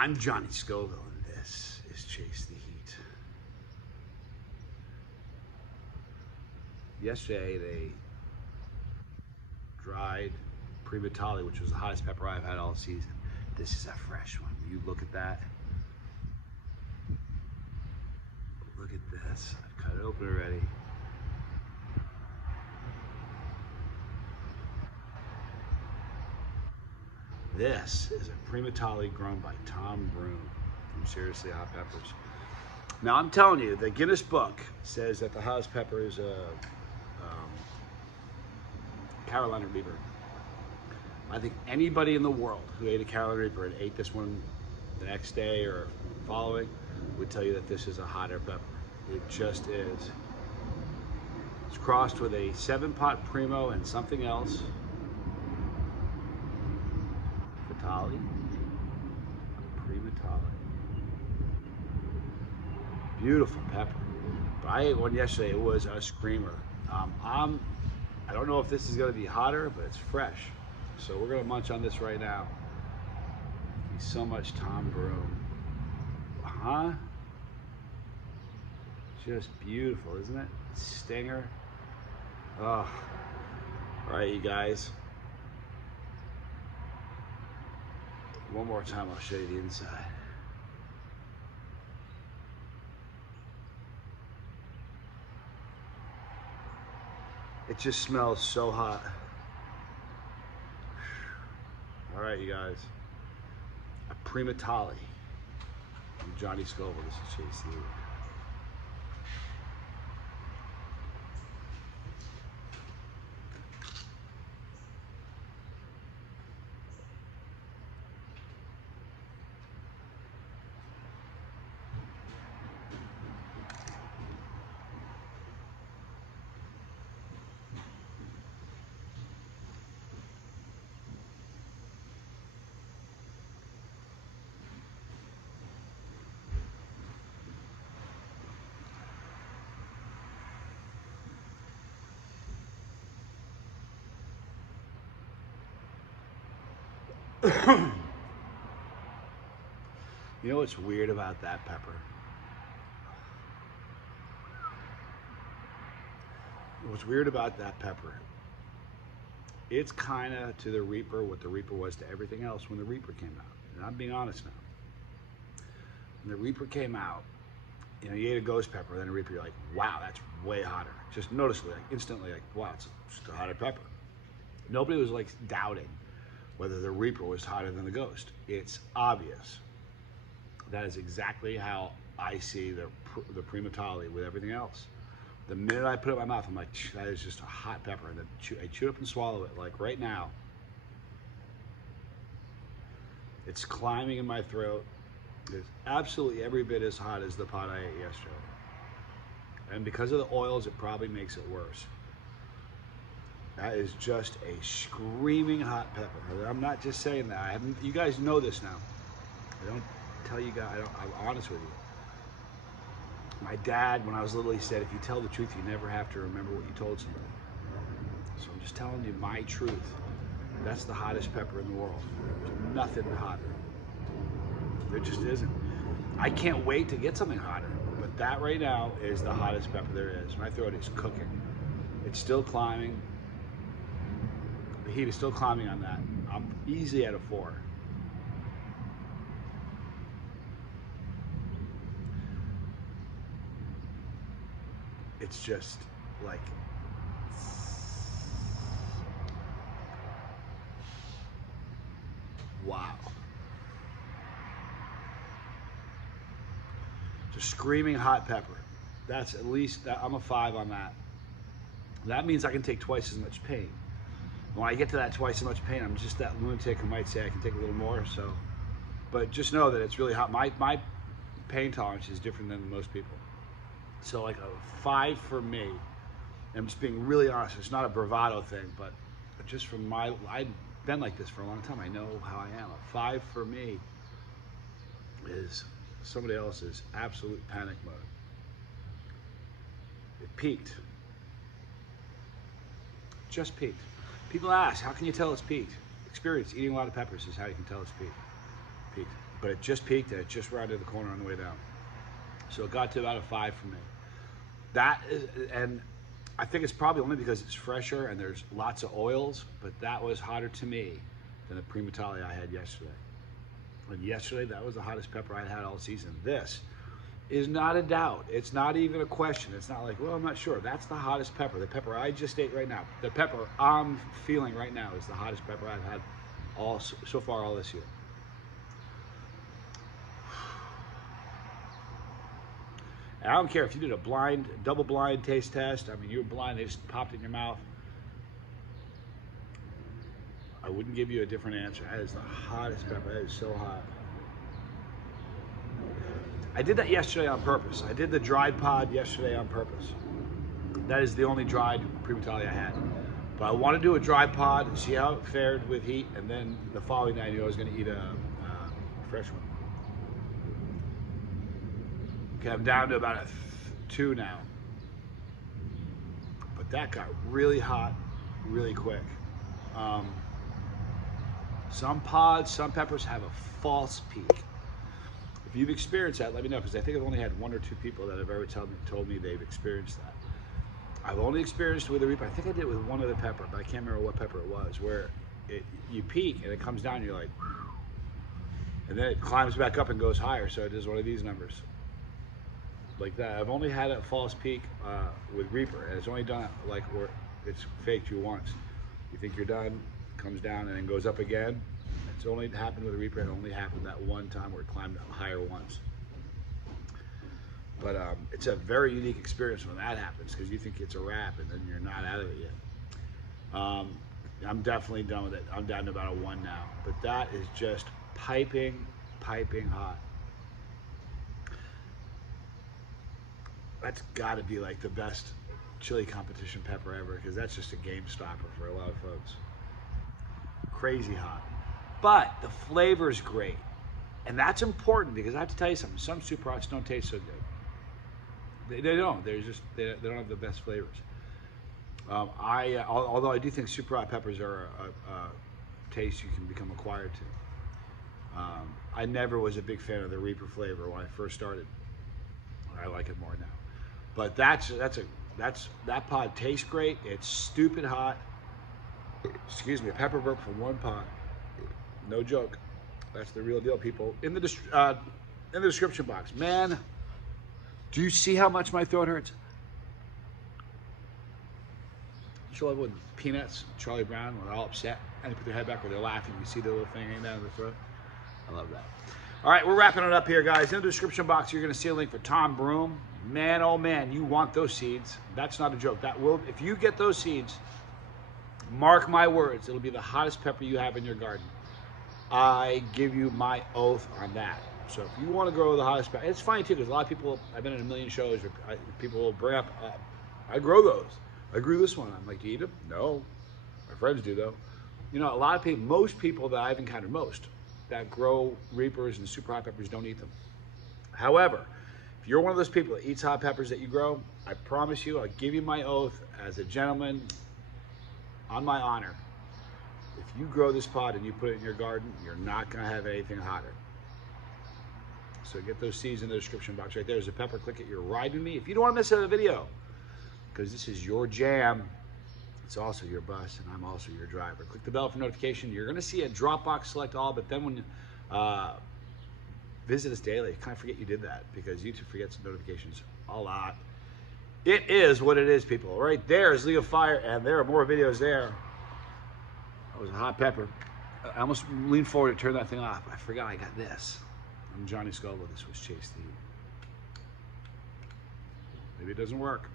I'm Johnny Scoville, and this is Chase the Heat. Yesterday, they dried Primatali, which was the hottest pepper I've had all season. This is a fresh one. You look at that. Look at this. I've cut it open already. This is a Primatali grown by Tom Broom from Seriously Hot Peppers. Now I'm telling you, the Guinness book says that the hottest pepper is a Carolina Reaper. I think anybody in the world who ate a Carolina Reaper and ate this one the next day or following would tell you that this is a hotter pepper. It just is. It's crossed with a 7-pot Primo and something else. Primatali. Beautiful pepper. But I ate one yesterday. It was a screamer. I don't know if this is going to be hotter, but it's fresh. So we're going to munch on this right now. He's so much Tom Broom. Huh? Just beautiful, isn't it? Stinger. Oh. All right, you guys. One more time, I'll show you the inside. It just smells so hot. All right, you guys. A Primatali. I'm Johnny Scoville. This is Chase the Heat. You know what's weird about that pepper? What's weird about that pepper? It's kind of to the Reaper what the Reaper was to everything else when the Reaper came out. And I'm being honest now. When the Reaper came out, you know, you ate a ghost pepper, then a Reaper, you're like, wow, that's way hotter. Just noticeably, like instantly, like, wow, it's just a hotter pepper. Nobody was like doubting whether the Reaper was hotter than the Ghost. It's obvious. That is exactly how I see the Primatali with everything else. The minute I put it in my mouth, I'm like, that is just a hot pepper. And then I chew up and swallow it. Like right now, it's climbing in my throat. It's absolutely every bit as hot as the pot I ate yesterday. And because of the oils, it probably makes it worse. That is just a screaming hot pepper. I'm not just saying that. You guys know this now. I don't tell you guys. I'm honest with you. My dad, when I was little, he said, if you tell the truth, you never have to remember what you told somebody. So I'm just telling you my truth. That's the hottest pepper in the world. There's nothing hotter. There just isn't. I can't wait to get something hotter. But that right now is the hottest pepper there is. My throat is cooking. It's still climbing. The heat is still climbing on that. I'm easy at a 4. It's just like, wow. It's a screaming hot pepper. That's at least, I'm a 5 on that. That means I can take twice as much pain. When I get to that twice as much pain, I'm just that lunatic who might say I can take a little more. So, but just know that it's really hot. My pain tolerance is different than most people. So like a 5 for me. I'm just being really honest. It's not a bravado thing, but just from I've been like this for a long time. I know how I am. A 5 for me is somebody else's absolute panic mode. It peaked. Just peaked. People ask, how can you tell it's peaked? Experience eating a lot of peppers is how you can tell it's peaked. peaked. But it just peaked and it just rounded the corner on the way down. So it got to about a 5 for me. That is, and I think it's probably only because it's fresher and there's lots of oils, but that was hotter to me than the Prima Italia I had yesterday. And yesterday, that was the hottest pepper I'd had all season. This is not a doubt. It's not even a question. It's not like, well, I'm not sure. That's the hottest pepper. The pepper I just ate right now. The pepper I'm feeling right now is the hottest pepper I've had so far all this year. And I don't care if you did a double blind taste test. I mean, you were blind, they just popped in your mouth. I wouldn't give you a different answer. That is the hottest pepper. That is so hot. I did that yesterday on purpose. I did the dried pod yesterday on purpose. That is the only dried Prima Italia I had. But I want to do a dry pod and see how it fared with heat, and then the following night I knew I was going to eat a fresh one. Okay, I'm down to about a 2 now. But that got really hot really quick. Some pods, some peppers have a false peak. If you've experienced that, let me know, because I think I've only had 1 or 2 people that have ever told me they've experienced that. I've only experienced it with a Reaper. I think I did it with one other pepper, but I can't remember what pepper it was, where you peak and it comes down and you're like, and then it climbs back up and goes higher, so it is one of these numbers. Like that. I've only had a false peak with Reaper, and it's only done like where it's faked you once. You think you're done, comes down and then goes up again. It's only happened with a Reaper. It only happened that one time where it climbed higher once. But it's a very unique experience when that happens, because you think it's a wrap and then you're not out of it yet. I'm definitely done with it. I'm down to about a 1 now, but that is just piping hot. That's got to be like the best chili competition pepper ever, because that's just a game stopper for a lot of folks. Crazy hot. But the flavor is great. And that's important, because I have to tell you something. Some super hots don't taste so good. They don't. They don't have the best flavors. Although I do think super hot peppers are a taste you can become acquired to. I never was a big fan of the Reaper flavor when I first started. I like it more now. But that pod tastes great. It's stupid hot. Excuse me, a pepper burp from one pod. No joke. That's the real deal, people. In the description box, man. Do you see how much my throat hurts? You show up with Peanuts, Charlie Brown, when they're all upset and they put their head back or they're laughing. You see the little thing hanging down in the throat? I love that. All right, we're wrapping it up here, guys. In the description box, you're going to see a link for Tom Broom. Man, oh man, you want those seeds. That's not a joke. That will, if you get those seeds, mark my words, it'll be the hottest pepper you have in your garden. I give you my oath on that. So if you want to grow the hottest pepper, it's funny too, because a lot of people, I've been in a million shows where people will bring up, I grow those. I grew this one. I'm like, do you eat them? No. My friends do though. You know, a lot of people, most people that I've encountered, that grow Reapers and super hot peppers don't eat them. However, if you're one of those people that eats hot peppers that you grow, I promise you, I'll give you my oath as a gentleman, on my honor. If you grow this pod and you put it in your garden, you're not going to have anything hotter. So get those seeds in the description box right there. There's a pepper. Click it. You're riding me. If you don't want to miss a video, because this is your jam, it's also your bus, and I'm also your driver. Click the bell for notification. You're going to see a Dropbox select all, but then when you visit us daily, kind of forget you did that, because YouTube forgets notifications a lot. It is what it is, people. Right there is League of Fire, and there are more videos there. That was a hot pepper. I almost leaned forward to turn that thing off. I forgot I got this. I'm Johnny Scoble. This was Chase the Heat. Maybe it doesn't work.